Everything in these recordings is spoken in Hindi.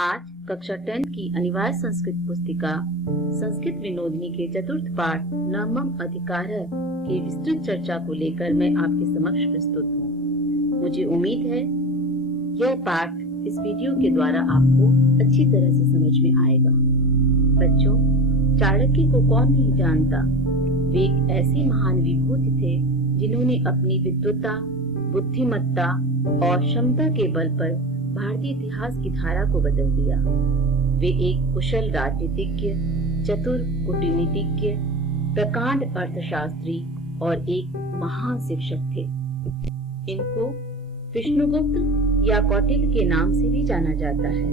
आज कक्षा 10 की अनिवार्य संस्कृत पुस्तिका संस्कृत विनोदनी के चतुर्थ पाठ नवम अधिकारः की विस्तृत चर्चा को लेकर मैं आपके समक्ष प्रस्तुत हूँ। मुझे उम्मीद है यह पाठ इस वीडियो के द्वारा आपको अच्छी तरह से समझ में आएगा। बच्चों, चाणक्य को कौन नहीं जानता। वे एक ऐसी महान विभूति थे जिन्होंने अपनी विद्वता, बुद्धिमत्ता और क्षमता के बल पर भारतीय इतिहास की धारा को बदल दिया। वे एक कुशल राजनीतिज्ञ, चतुर कूटनीतिज्ञ, प्रकांड अर्थशास्त्री और एक महान शिक्षक थे। इनको विष्णुगुप्त या कौटिल्य के नाम से भी जाना जाता है।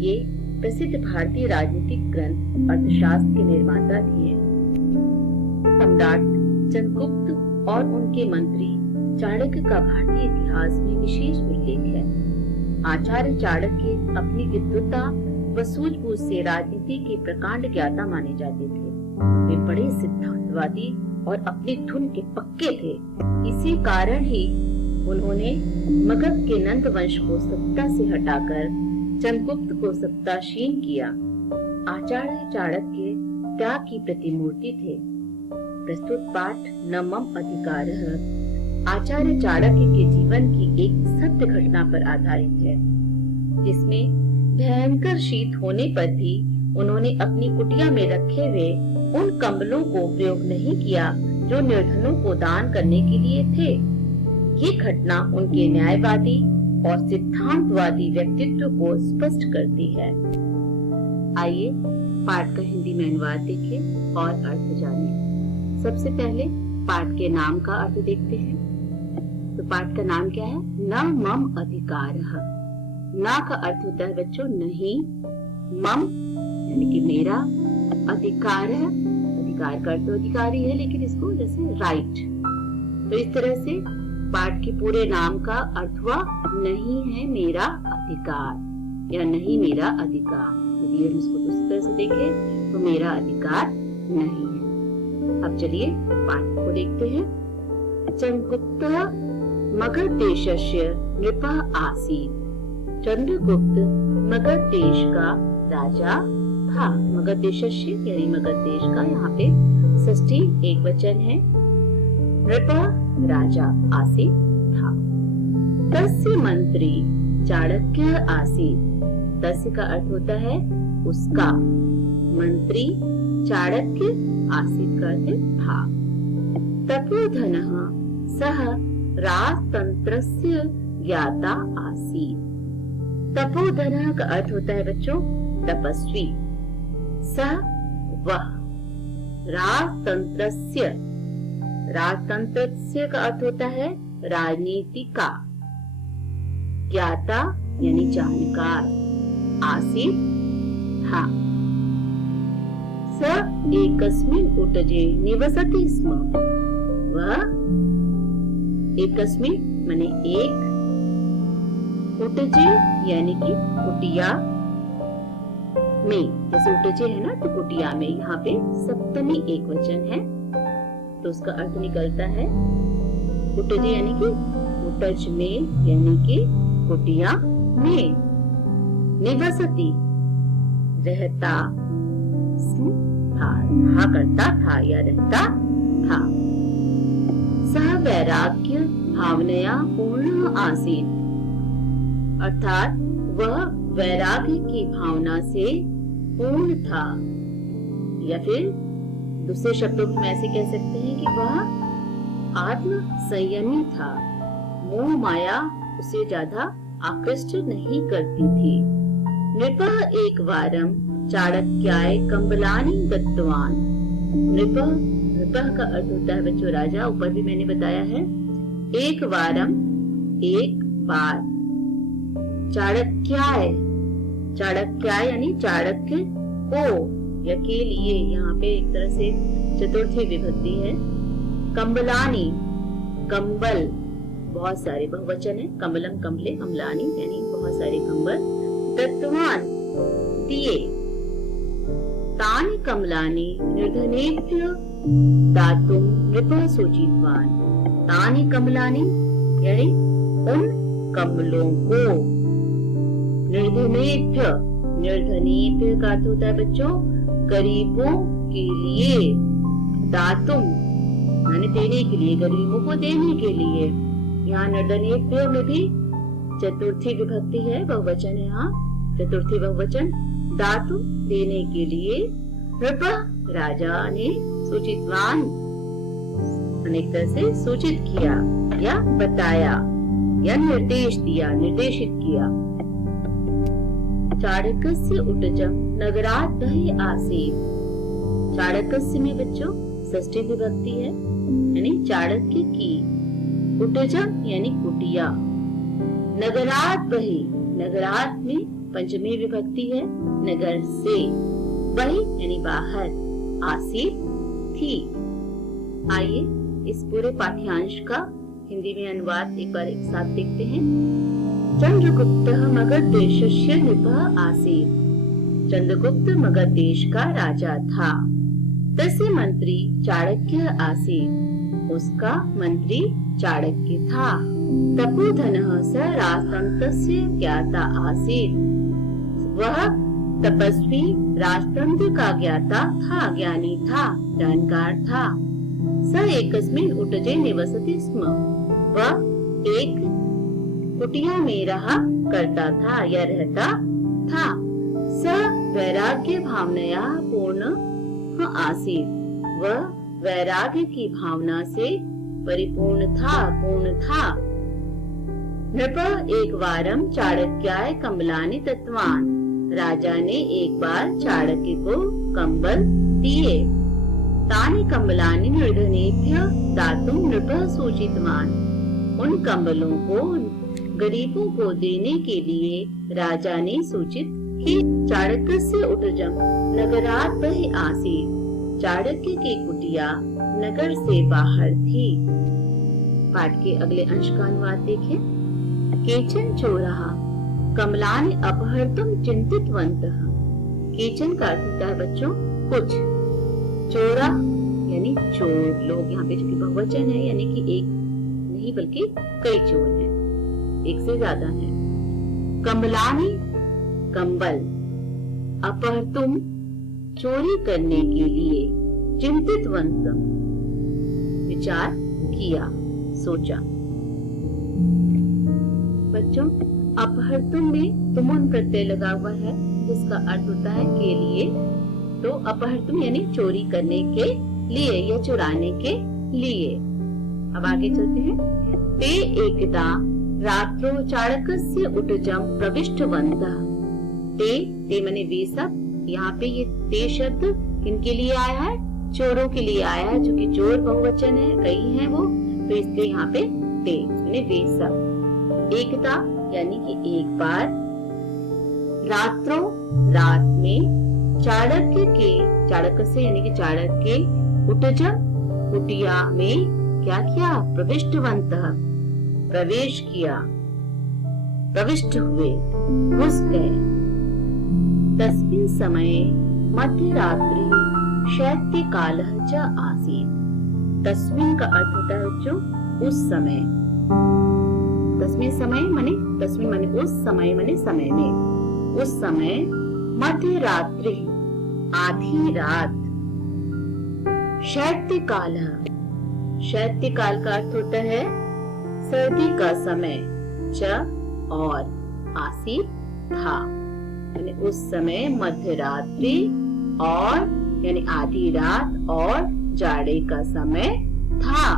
ये प्रसिद्ध भारतीय राजनीतिक ग्रंथ अर्थशास्त्र के निर्माता थे। सम्राट चंद्रगुप्त और उनके मंत्री चाणक्य का भारतीय इतिहास में विशेष उल्लेख है। आचार्य चाणक्य अपनी विद्वता व सूझबूझ से राजनीति के प्रकांड ज्ञाता माने जाते थे। वे बड़े सिद्धांतवादी और अपनी धुन के पक्के थे। इसी कारण ही उन्होंने मगध के नंद वंश को सत्ता से हटाकर चंद्रगुप्त को सत्तासीन किया। आचार्य चाणक्य त्याग की प्रतिमूर्ति थे। प्रस्तुत पाठ नवम अधिकारः आचार्य चाणक्य के जीवन की एक सत्य घटना पर आधारित है, जिसमें भयंकर शीत होने पर भी उन्होंने अपनी कुटिया में रखे हुए उन कंबलों को प्रयोग नहीं किया जो निर्धनों को दान करने के लिए थे। ये घटना उनके न्यायवादी और सिद्धांतवादी व्यक्तित्व को स्पष्ट करती है। आइए पाठ का हिंदी में अनुवाद देखें और अर्थ जानें। सबसे पहले पाठ के नाम का अर्थ देखते हैं। तो पाठ का नाम क्या है? नवम अधिकारः। ना का अर्थ होता है बच्चों नहीं, मम यानी कि मेरा, अधिकारः अधिकार का अर्थ तो अधिकारी है, लेकिन इसको जैसे राइट। तो इस तरह से पाठ के पूरे नाम का अर्थ हुआ नहीं है मेरा अधिकार या नहीं मेरा अधिकार। यदि हम इसको दूसरी तरह से देखें तो मेरा अधिकार नहीं है। अब चलिए पाठ को देखते हैं। चंद्रगुप्त मगध देशस्य नृपः आसीत्। चंद्रगुप्त मगध देश का राजा था। मगध देशस्य यानी मगध देश का, यहाँ पे षष्ठी एक वचन है। नृपः राजा आसीत् था। तस्य मंत्री चाणक्य आसीत्। तस्य का अर्थ होता है उसका, मंत्री चाणक्य आसीत् का अर्थ था। तपोधनः सः राजतंत्रस्य ज्ञाता आसीत्। तपोधनः का अर्थ होता है बच्चों तपस्वी। सः वह, राजतंत्रस्य, राजतंत्रस्य का अर्थ होता है राजनीति का, ज्ञाता यानी जानकार, आसीत् था। स एकस्मिन् उटजे निवसति स्म। वह एकस्मिन् माने एक, उटजे यानी कि कुटिया में, जैसे उटजे है ना तो कुटिया में, यहाँ पे सप्तमी एक वचन है तो उसका अर्थ निकलता है उटजे यानी कि उटज में यानी कि कुटिया में। निवसति रहता था, करता था या रहता था। सह वैराग्य भावनया पूर्ण आसीत्। अर्थात वह वैराग्य की भावना से पूर्ण था, या फिर दूसरे शब्दों में ऐसे कह सकते हैं कि वह आत्म संयमी था। मोह माया उसे ज्यादा आकृष्ट नहीं करती थी। नृपः एक वारं चाणक्याय कंबलानि दत्तवान्। नृपः का अर्थ होता है बच्चों राजा, ऊपर भी मैंने बताया है। एक वारम एक बार, चाणक्याय, चाणक्याय यानी चाणक्य को या के लिए, यहाँ पे एक तरह से चतुर्थी विभक्ति है। कंबलानी कंबल, बहुत सारे बहुवचन है। कंबलम कंबले कंबलानी यानी बहुत सारे कंबल। दत्तवान दिए। तानि कमलानि निर्धनेभ्य दातुं नृपः सूचितवान्। तानि कमलानि यानी उन कमलों को निर्धनेभ्य, निर्धनेभ्य का अर्थ होता है बच्चों गरीबों के लिए, दातुम यानी देने के लिए, गरीबों को देने के लिए। यहाँ निर्धनेभ्य में भी चतुर्थी विभक्ति है, बहुवचन है। यहाँ चतुर्थी बहुवचन, दातुम देने के लिए। नृप राजा ने सूचितवान अनेक तरह से सूचित किया या बताया या निर्देश दिया, निर्देशित किया। चाणक्यस्य उटजम नगरात् बहिः आसीत्। चाणक्यस्य में बच्चों षष्ठी विभक्ति है, यानी चाणक्य की। उटजम यानी कुटिया। नगरात् बहिः, नगरात् में पंचमी विभक्ति है, नगर से। बहिः यानी बाहर, आसीत् थी। आइए इस पूरे पाठ्यांश का हिंदी में अनुवाद एक बार एक साथ देखते हैं। चंद्रगुप्तः मगध देशस्य नृपः आसीत्। चंद्रगुप्त मगध देश का राजा था। तस्य मंत्री चाणक्य आसीत्। उसका मंत्री चाणक्य था। तपोधनः स राजतंत्रस्य ज्ञाता आसीत्। वह तपस्वी राजतंत्र का ज्ञाता था, ज्ञानी था, जानकार था। स एकस्मिन् उटजे निवसति स्म। वह एक कुटिया में रहा करता था या रहता था। स वैराग्य भावनया पूर्ण आसीत्। वह वैराग्य की भावना से परिपूर्ण था, पूर्ण था। नृप एक वारम चाणक्याय कम्बलानि दत्तवान्। राजा ने एक बार चाणक्य को कंबल दिए। तानि कम्बलानि निर्धनेभ्य दातुं नृपः सूचितवान्। उन कंबलों को गरीबों को देने के लिए राजा ने सूचित की। चाणक्यस्य उटजम नगरात् बहिः आसीत्। चाणक्य की कुटिया नगर से बाहर थी। पाठ के अगले अंश का अनुवाद देखें। केचन चोराः कमलानि अपहर्तुं चिन्तितवन्तः। केचन का अर्थ होता है बच्चों कुछ, चोरा यानी चोर लोग, यहाँ पे जो कि बहुवचन है यानी कि एक नहीं बल्कि कई चोर हैं, एक से ज्यादा हैं। कमलानि कंबल, अपहर्तुम चोरी करने के लिए, चिंतितवन्तम विचार किया, सोचा। बच्चों अपहर्तुम में तुमुन प्रत्यय लगा हुआ है जिसका अर्थ होता है के लिए। तो अपहर्तुम यानी चोरी करने के लिए या चुराने के लिए। अब आगे चलते हैं। ते एकदा रात्रो चाणक्यस्य उटजम प्रविष्टवन्तः। ते माने वे सब। यहाँ पे ये ते शब्द किनके लिए आया है? चोरों के लिए आया है, जो कि चोर बहुवचन है, कई हैं वो, तो इसलिए यहाँ पे ते माने वे सब। एकदा यानी कि एक बार, रात्रो रात में, चाणक्य से यानी कि चाणक्य उटजम कुटिया में क्या किया? प्रविष्टवन्तः प्रवेश किया, प्रविष्ट हुए, घुस गए। तस्मिन् समये मध्यरात्रि शैत्यकालः च आसीत्। तस्मिन् का अर्थ होता है बच्चों उस समय। तस्मिन् माने उस समय माने समय में, उस समय मध्यरात्रि आधी रात, शैत्यकाल, शैत्यकाल का अर्थ होता है सर्दी का समय, च और आसीत था, यानी उस समय मध्यरात्रि और यानी आधी रात और जाड़े का समय था।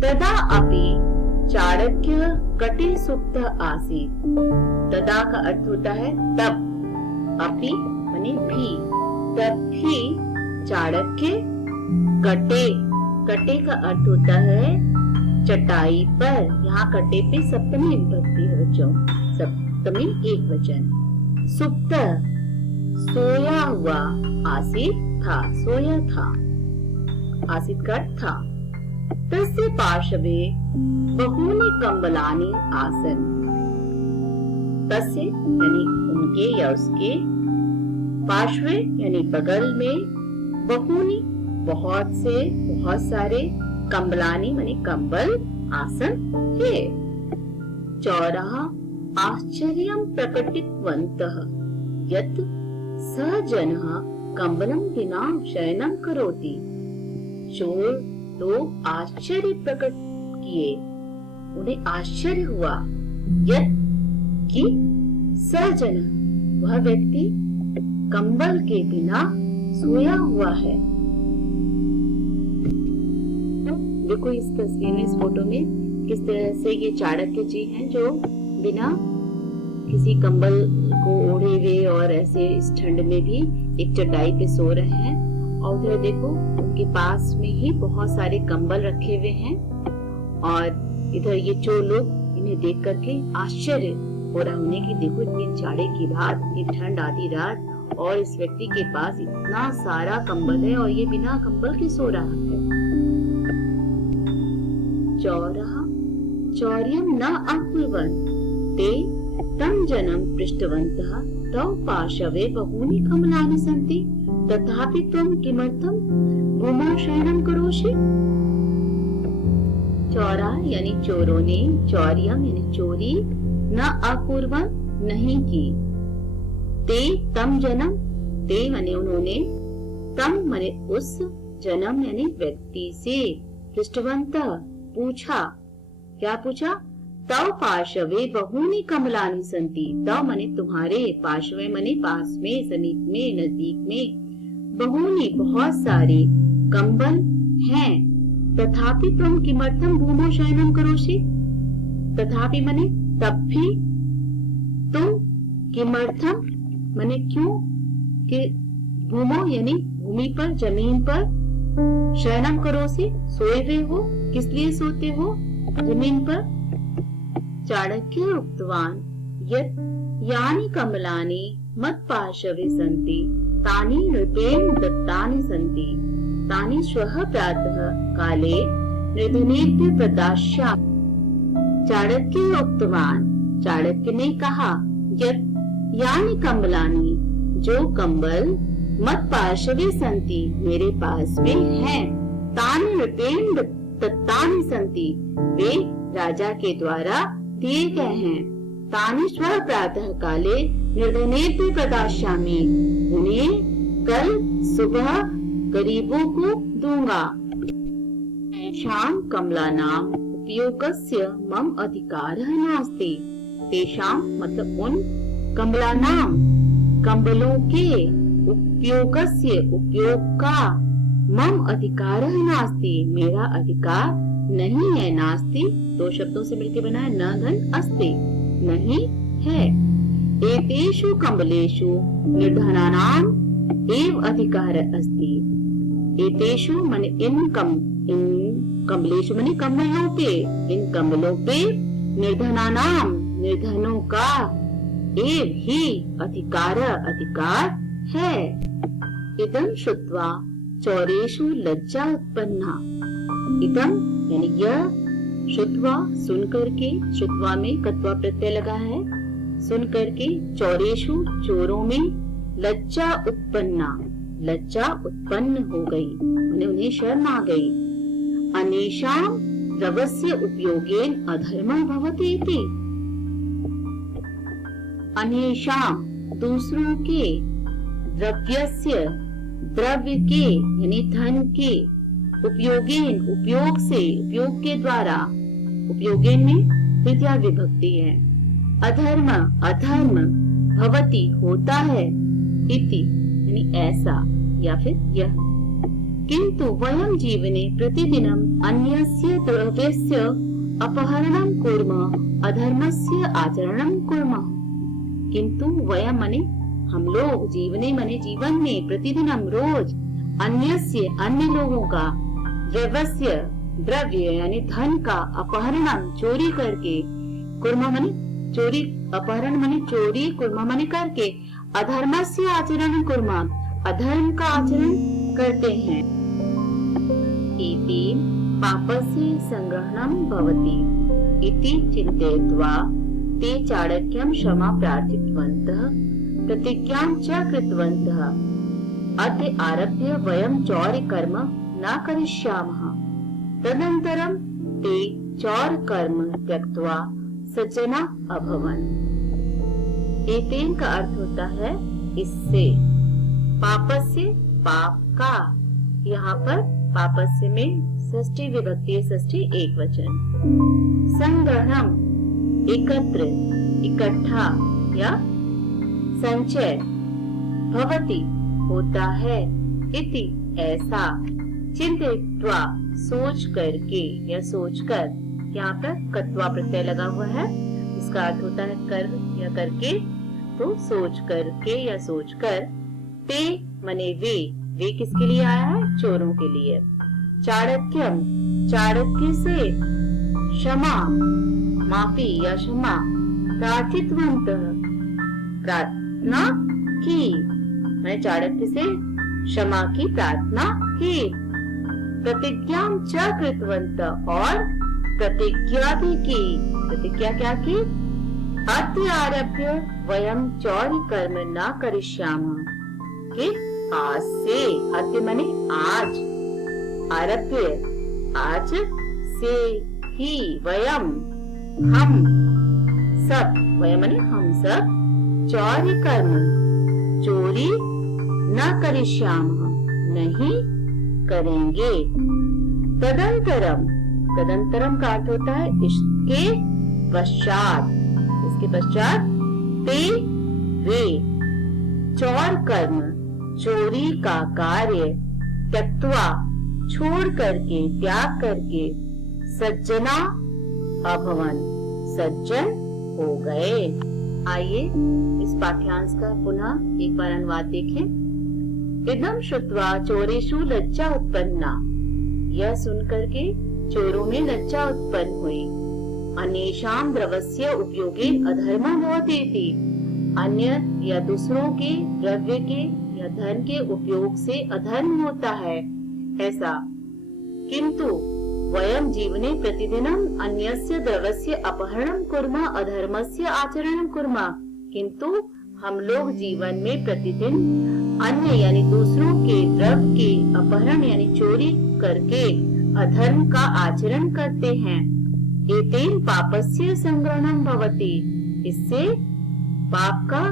तदा अपि चाणक्य कटे सुप्त आसीत्। तदा का अर्थ होता है तब, अपि माने भी, तब भी चाणक्य कटे, कटे का अर्थ होता है चटाई पर। यहाँ कटे पे सप्तमी विभक्ति है बच्चों, सप्तमी एक वचन। सुप्त सोया हुआ, आसीत था, सोया था, आसीत का अर्थ था। तस्य पार्श्वे बहूनि कंबलानि आसन। तस्य यानी उनके या उसके, पार्श्वे यानी बगल में, बहूनि बहुत से, बहुत सारे, कंबलानी माने कंबल, आसन थे। चौराहा आश्चर्यं प्रकटितवन्तः यत् सः जनः कंबलं विना शयनं करोति। चोर लोग आश्चर्य प्रकट किए, उन्हें आश्चर्य हुआ यत् कि सः जनः वह व्यक्ति कंबल के बिना सोया हुआ है। देखो इस तस्वीर में, इस फोटो में किस तरह से ये चाणक्य जी हैं जो बिना किसी कंबल को ओढ़े हुए और ऐसे इस ठंड में भी एक चटाई पे सो रहे हैं। और उधर देखो उनके पास में ही बहुत सारे कंबल रखे हुए हैं और इधर ये चोर लोग इन्हें देख करके आश्चर्य हो रहा उन्हें कि देखो इतनी जाड़े की रात, इतनी ठंड आधी रात और इस व्यक्ति के पास इतना सारा कंबल है और ये बिना कंबल के सो रहा है। चौरः चौर्यं न अकुर्वन् ते तं जनं पृष्टवन्तः तव पार्श्वे बहूनि कमलानि सन्ति तथापि त्वं किमर्थं भूमौ शयनं करोषि। चौरा यानी चोरों ने, चौर्यम यानी चोरी, न अकुर्वन् नहीं की, ते तम जन्म, ते माने उन्होंने, तम माने उस, जन्म यानी व्यक्ति से, पृष्ठवन्तः पूछा, क्या पूछा, तव पार्श्वे बहूनि कमलानि सन्ति, तव माने तुम्हारे, पार्श्वे माने पास में, समीप में, नजदीक में, बहूनि बहुत सारे कंबल हैं, तथापि तुम किमर्थम भूमौ शयनं करोषि, तथापि माने तब भी तुम, किमर्थम माने क्यों, कि भूमौ यानी भूमि पर, जमीन पर, शयनं करोषि सोए हुए हो, किस लिए सोते हो जमीन पर। चाणक्य उक्तवान् यत् यानि कमलानि मत्पार्श्वे सन्ति तानि नृपेण दत्तानि सन्ति तानि श्वः प्रातः काले निर्धनेभ्यः प्रदास्यामि। चाणक्य उक्तवान्, चाणक्य ने कहा, यत् यानि कमलानि, जो कंबल, मत्पार्श्वे सन्ति मेरे पास में हैं, तानि नृपेण दत्तानि सन्ति वे राजा के द्वारा दिए गए हैं, तानि श्वः प्रातः काले निर्धनेभ्यः प्रदास्यामि, उन्हें कल सुबह गरीबों को दूंगा। तेषां कमलानां उपयोगस्य मम अधिकारः नास्ति, तेषां मतलब उन, कमलानां कंबलों के, उपयोगस्य उपयोग का, मम अधिकारः नास्ति मेरा अधिकार नहीं है, नास्ति दो शब्दों से मिलकर बना है, न धन अस्ति नहीं है। एतेषु कंबलेषु निर्धनानां एव अधिकारः अस्ति, एतेषु माने इन कंबलेषु माने कंबलों पे, इन कंबलों पे, निर्धनानां निर्धनों का, एव ही अधिकार है। इदं श्रुत्वा चौरेषु लज्जा उत्पन्ना, इदं यानी यह, श्रुत्वा सुन करके, श्रुत्वा में कत्वा प्रत्यय लगा है, सुन करके, चौरेषु चोरों में, लज्जा उत्पन्ना लज्जा उत्पन्न हो गई, उन्हें शर्म आ गई। अनेषां द्रव्यस्य उपयोगेन अधर्मः भवति इति, अनेषां दूसरों के, द्रव्यस्य द्रव्य के यानी धन के, उपयोगेन उपयोग से, उपयोग के द्वारा, उपयोगेन में तृतीया विभक्ति है, अधर्म अधर्म, भवति होता है, इति यानी ऐसा या फिर यह। किंतु वयं जीवने प्रतिदिनम् अन्यस्य द्रव्यस्य अपहरणं कुर्मः, अधर्मस्य आचरणं कुर्मः। किंतु वयं माने हम लोग, जीवने माने जीवन में, प्रतिदिनम रोज, अन्यस्य अन्य लोगों का, द्रव्यस्य द्रव्य यानी धन का, अपहरणम चोरी करके, कुर्म माने चोरी, अपहरण माने चोरी, कुर्म माने करके, अधर्मस्य आचरण कुर्म अधर्म का आचरण करते हैं। इति पापस्य संग्रहणं भवति इति चिन्तयित्वा ते चाणक्यं क्षमा प्रार्थितवन्तः, प्रतिज्ञां च कृतवन्तः। अद्य आरभ्य वयं चौर्यकर्म न करिष्यामः। तदनन्तरं ते चौरकर्म त्यक्त्वा सज्जना अभवन्। एतेन का अर्थ होता है इससे। पापस्य पाप का, यहाँ पर पापस्य में षष्ठी विभक्ति है, षष्ठी एक वचन। संग्रहणम एकत्र, इकट्ठा या संचय। भवति होता है, इति ऐसा। चिंतयित्वा सोच करके या सोचकर, यहाँ पर कत्वा प्रत्यय लगा हुआ है, इसका अर्थ होता है कर या करके, तो सोच करके या सोचकर। ते मने वे किसके लिए आया है? चोरों के लिए। चाणक्यम चाणक्य से, क्षमा माफी या क्षमा। प्रार्थितवन्तः प्रार्थना की, मैंने चाणक्य से क्षमा की प्रार्थना की। प्रतिज्ञा च कृतवन्तः और प्रतिज्ञा भी की। प्रतिज्ञा क्या की? अद्य आरभ्य वयं चौर्य कर्म न करिष्यामः, कि आज से, अद्य माने आज, आरभ्य आज से ही, वयम हम सब, वयम माने हम सब, चौर्य कर्म चोरी न करिष्यामः नहीं करेंगे। तदंतरम, तदंतरम का अर्थ होता है इसके पश्चात, इसके पश्चात। ते वे चौर कर्म चोरी का कार्य त्यक्त्वा छोड़ करके, त्याग करके, सज्जना अभवन सज्जन हो गए। आइए इस पाठ्यांश का पुनः एक बार अनुवाद देखें। इदं श्रुत्वा चोरेषु लज्जा उत्पन्ना, यह सुनकर के चोरों में लज्जा उत्पन्न हुई। अन्येषां द्रव्यस्य उपयोगेन अधर्मं भवति इति, अन्य या दूसरों के द्रव्य के या धन के उपयोग से अधर्म होता है, ऐसा। किंतु वयं जीवने प्रतिदिनं अन्यस्य द्रव्यस्य अपहरणं कुर्मः अधर्मस्य आचरणं कुर्मः, किंतु हम लोग जीवन में प्रतिदिन अन्य यानी दूसरों के द्रव्य के अपहरण यानी चोरी करके अधर्म का आचरण करते हैं। एतेन पापस्य संग्रहणं भवति, इससे पाप का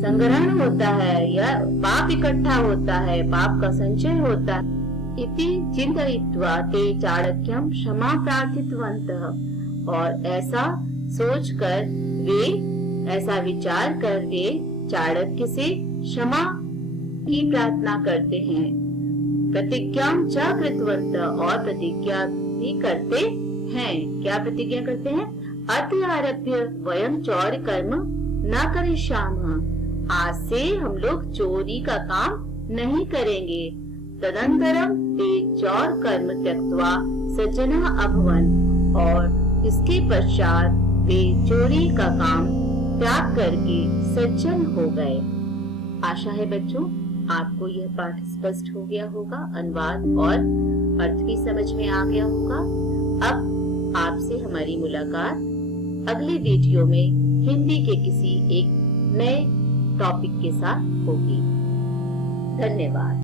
संग्रहण होता है या पाप इकट्ठा होता है, पाप का संचय होता है। इति चिंतयित्वा ते चाणक्यं क्षमा प्रार्थितवन्तः, और ऐसा सोचकर वे, ऐसा विचार कर वे चाणक्य से क्षमा की प्रार्थना करते हैं। प्रतिज्ञा च कृतवन्तः, और प्रतिज्ञा भी करते हैं। क्या प्रतिज्ञा करते हैं? अद्य आरभ्य वयं चौर्य कर्म न करिष्यामः, आज से हम लोग चोरी का काम नहीं करेंगे। तदंतरम ते चौर कर्म त्यक्त्वा सज्जना अभवन, और इसके पश्चात वे चोरी का काम त्याग करके सज्जन हो गए। आशा है बच्चों आपको यह पाठ स्पष्ट हो गया होगा, अनुवाद और अर्थ भी समझ में आ गया होगा। अब आपसे हमारी मुलाकात अगले वीडियो में हिंदी के किसी एक नए टॉपिक के साथ होगी। धन्यवाद।